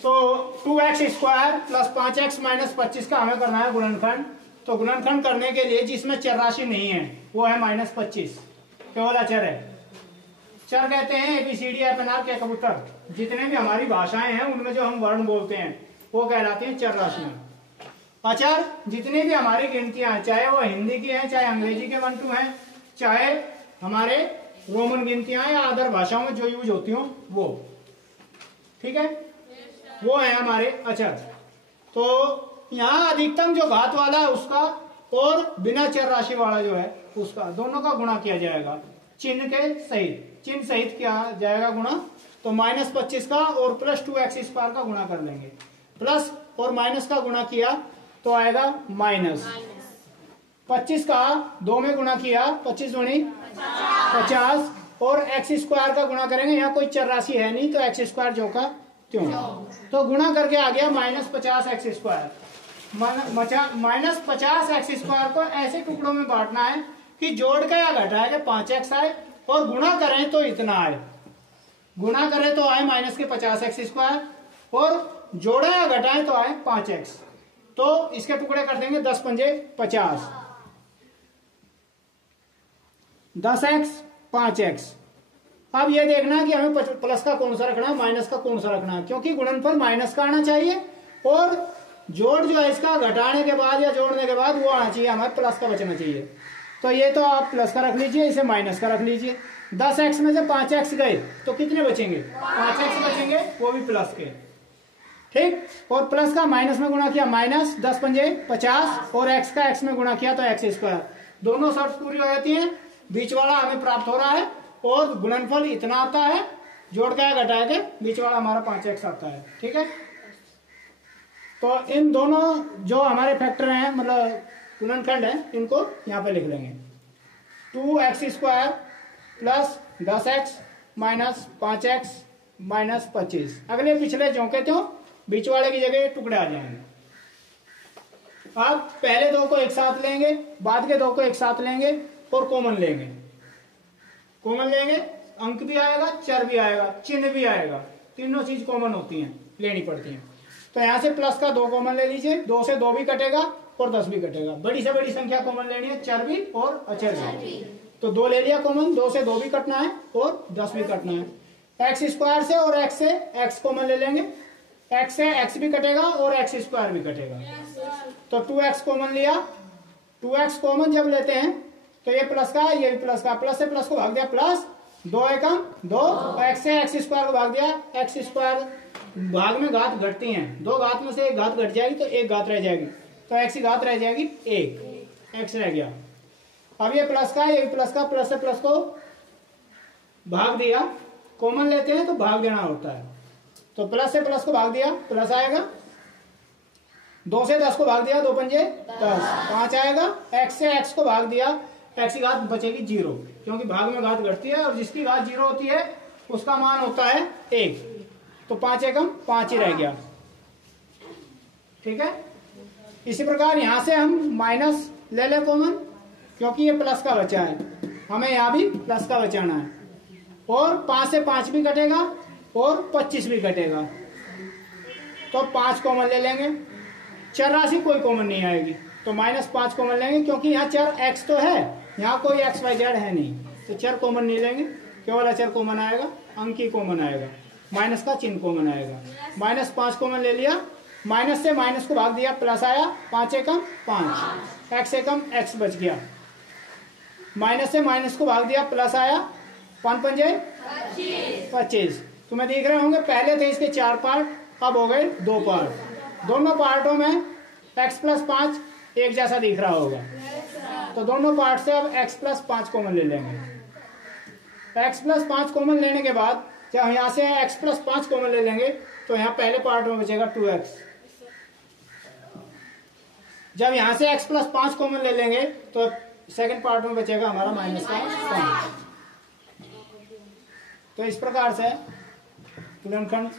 तो 2x² plus 5x minus 25 का हमें करना है गुणनखंड। तो गुणनखंड करने के लिए जिसमें चर राशि नहीं है वो है -25, केवल अचर है। चर कहते हैं ABCD के कबूतर, जितने भी हमारी भाषाएं हैं उनमें जो हम वर्ण बोलते हैं वो कहलाती हैं चर राशियां। अचर जितनी भी हमारी गिनतियां हैं, चाहे वो हिंदी की हैं, चाहे अंग्रेजी के 1 2 हैं, चाहे हमारे रोमन गिनतियां या अदर भाषाओं में जो यूज होती हो वो, ठीक है, वो है हमारे अचर। तो यहाँ अधिकतम जो घात वाला है उसका और बिना चर राशि वाला जो है उसका, दोनों का गुणा किया जाएगा चिन्ह के सहित। चिन्ह सहित किया जाएगा गुणा। तो -25 का और प्लस 2x² का गुणा कर लेंगे। प्लस और माइनस का गुणा किया तो आएगा माइनस। 25 का 2 में गुणा किया, 25 दूनी 50, और x² का गुणा करेंगे। यहाँ कोई चर राशि है नहीं तो x² जो का त्यों, तो गुणा करके आ गया -50x²। -50x² को ऐसे टुकड़ों में बांटना है कि जोड़ के या घटाए के 5x आए और गुणा करें तो इतना आए। गुणा करें तो आए -50x² और जोड़ा या घटाएं तो आए 5x। तो इसके टुकड़े कर देंगे 10 पंजे 50, 10x 5x। अब ये देखना कि हमें प्लस का कौन सा रखना है, माइनस का कौन सा रखना है, क्योंकि गुणनफल माइनस का आना चाहिए और जोड़ जो है इसका घटाने के बाद या जोड़ने के बाद वो आना चाहिए, हमें प्लस का बचना चाहिए। तो ये तो आप प्लस का रख लीजिए, इसे माइनस का रख लीजिए। 10x में से 5x गए तो कितने बचेंगे, 5x बचेंगे, वो भी प्लस के, ठीक। और प्लस का माइनस में गुणा किया माइनस, 10 पंजे 50, और x का x में गुणा किया तो x²। दोनों शर्त पूरी हो जाती है, बीच वाला हमें प्राप्त हो रहा है और गुणनफल इतना आता है, जोड़ के घटा के बीच वाला हमारा 5x आता है, ठीक है। तो इन दोनों जो हमारे फैक्टर हैं, मतलब गुणनखंड है, इनको यहाँ पे लिख लेंगे। 2x² plus 10x minus 5x minus 25। अगले पिछले जो के त्यों बीच वाले की जगह टुकड़े आ जाएंगे। अब पहले दो को एक साथ लेंगे, बाद के दो को एक साथ लेंगे और कॉमन लेंगे। कॉमन लेंगे, अंक भी आएगा, चर भी आएगा, चिन्ह भी आएगा, तीनों चीज कॉमन होती हैं, लेनी पड़ती हैं। तो यहां से प्लस का 2 कॉमन ले लीजिए, 2 से 2 भी कटेगा और 10 भी कटेगा। बड़ी से बड़ी संख्या कॉमन लेनी है, चर भी और अचर भी। तो 2 ले लिया कॉमन, 2 से 2 भी कटना है और 10 भी कटना है। x² से और x से x कॉमन ले लेंगे, x से x भी कटेगा और x² भी कटेगा। तो 2x कॉमन लिया, 2x कॉमन जब लेते हैं तो ये प्लस का, ये भी प्लस का, प्लस से प्लस को भाग दिया प्लस, 2 एकम 2, x से x² को भाग दिया, x² भाग में घात घटती हैं, 2 घात में से एक घात घट जाएगी तो एक घात रह जाएगी, तो x की घात रह जाएगी 1, x रह गया। अब ये प्लस का, ये भी प्लस का, प्लस से प्लस को भाग दिया, कॉमन लेते हैं तो भाग देना होता है। तो प्लस से प्लस को भाग दिया, प्लस आएगा, 2 से 10 को भाग दिया, 2 पंजे 10, 5 आएगा। x से x को भाग दिया, x की घात बचेगी 0, क्योंकि भाग में घात घटती है और जिसकी घात 0 होती है उसका मान होता है 1। तो 5 एकम 5 ही रह गया, ठीक है। इसी प्रकार यहां से हम माइनस ले ले कॉमन, क्योंकि ये प्लस का बचा है, हमें यहां भी प्लस का बचाना है। और 5 से 5 भी कटेगा और 25 भी कटेगा, तो 5 कॉमन ले लेंगे। चर राशि कोई कॉमन नहीं आएगी तो -5 कॉमन लेंगे, क्योंकि यहाँ चर x तो है, यहाँ कोई x y z है नहीं, तो चर कॉमन नहीं लेंगे, केवल अचर कॉमन आएगा, अंक ही कॉमन आएगा, माइनस का चिन्ह कॉमन आएगा। -5 कॉमन ले लिया, माइनस से माइनस को भाग दिया, प्लस आया, 5 एकम 5, x एकम x बच गया। माइनस से माइनस को भाग दिया, प्लस आया, 5 पंजे 25। तुम्हें देख रहे होंगे पहले थे इसके 4 पार्ट, अब हो गए 2 पार्ट। दोनों पार्टों में x + 5 एक जैसा दिख रहा होगा, तो दोनों पार्ट से अब x + 5 कॉमन ले लेंगे। x + 5 कॉमन लेने के बाद जब यहाँ से x + 5 कॉमन ले लेंगे तो यहाँ पहले पार्ट में बचेगा 2x। जब यहाँ से x + 5 कॉमन ले लेंगे तो सेकंड पार्ट में बचेगा हमारा -5। तो इस प्रकार से गुणनखंड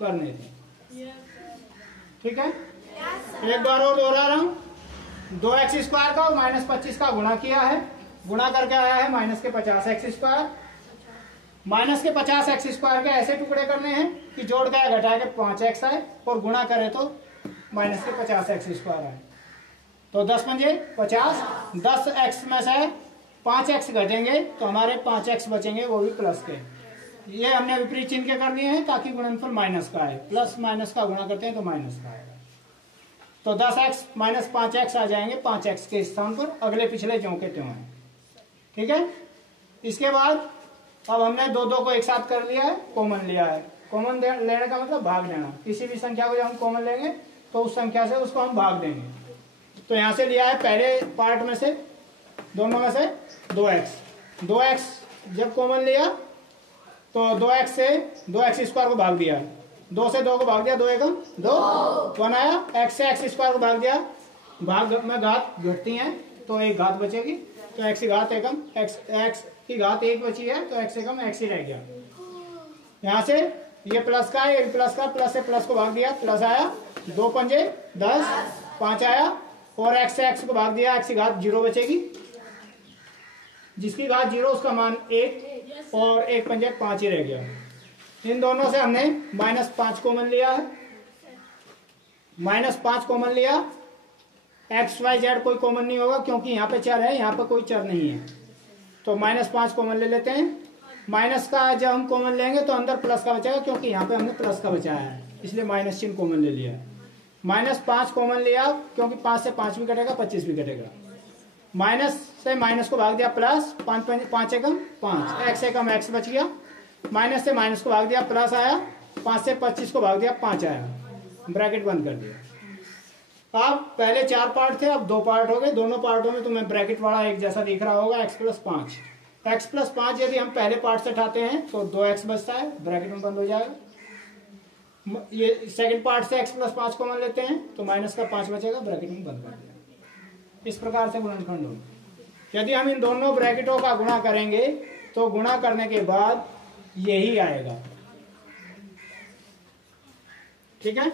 करने थे, ठीक है। एक बार और दोहरा रहा हूं, 2x² का और -25 का गुणा किया है, गुणा करके आया है -50x²। माइनस के 50x² के ऐसे टुकड़े करने हैं कि जोड़ के घटा के 5x आए और गुणा करें तो माइनस के 50x² आए। तो 10 पंजे 50, 10x में से 5x घटेंगे तो हमारे 5x बचेंगे, वो भी प्लस के। ये हमने विपरीत चिन्ह के कर लिए हैं ताकि गुणनफल माइनस का आए। प्लस माइनस का गुणा करते हैं तो माइनस का आएगा। तो 10x माइनस 5x आ जाएंगे 5x के स्थान पर, अगले पिछले ज्यों के त्यों हैं। ठीक है। इसके बाद अब हमने दो को एक साथ कर लिया है, कॉमन लिया है। कॉमन लेने का मतलब भाग देना। किसी भी संख्या को जब हम कॉमन लेंगे तो उस संख्या से उसको हम भाग देंगे। तो यहां से लिया है पहले पार्ट में से, दोनों में से 2x जब कॉमन लिया तो 2x से 2x² को भाग दिया, 2 से 2 को भाग दिया, 2 एकम 2 बनाया। x से x² को भाग दिया, भाग में घात घटती हैं तो एक घात बचेगी, तो x की घात एकम x की घात 1 बची है तो x एकम x ही रह गया। यहां से ये प्लस का है, प्लस का, प्लस से प्लस को भाग दिया, प्लस आया, 2 पंजे 10, 5 आया और x से x को भाग दिया, x की घात 0 बचेगी, जिसकी घात 0 उसका मान 1 और 1 पंजे 5 ही रह गया। इन दोनों से हमने -5 कॉमन लिया है, -5 कॉमन लिया। x y z कोई कॉमन नहीं होगा क्योंकि यहाँ पे चर है, यहाँ पे कोई चर नहीं है, तो -5 कॉमन ले लेते हैं। माइनस का जब हम कॉमन लेंगे तो अंदर प्लस का बचेगा क्योंकि यहाँ पे हमने प्लस का बचाया है, इसलिए माइनस चिन्ह कॉमन ले लिया है। -5 कॉमन लिया क्योंकि 5 से 5 भी कटेगा, 25 भी कटेगा। माइनस से माइनस को भाग दिया प्लस, 5 एकम 5, x एकम x बच गया। माइनस से माइनस को भाग दिया, प्लस आया, 5 से 25 को भाग दिया, 5 आया, ब्रैकेट बंद कर दिया। अब पहले 4 पार्ट थे, अब 2 पार्ट हो गए। दोनों पार्टों में तुम्हें ब्रैकेट वाला एक जैसा दिख रहा होगा, x+5। x+5 यदि हम पहले पार्ट से उठाते हैं तो 2x बचता है, ब्रैकेट में बंद हो जाएगा। ये सेकंड पार्ट से x+5 कॉमन लेते हैं तो माइनस का 5 बचेगा, ब्रैकेट में बंद कर दिया। इस प्रकार से गुणनखंड होगा। यदि हम इन दोनों ब्रैकेटों का गुणा करेंगे तो गुणा करने के बाद यही आएगा। ठीक है।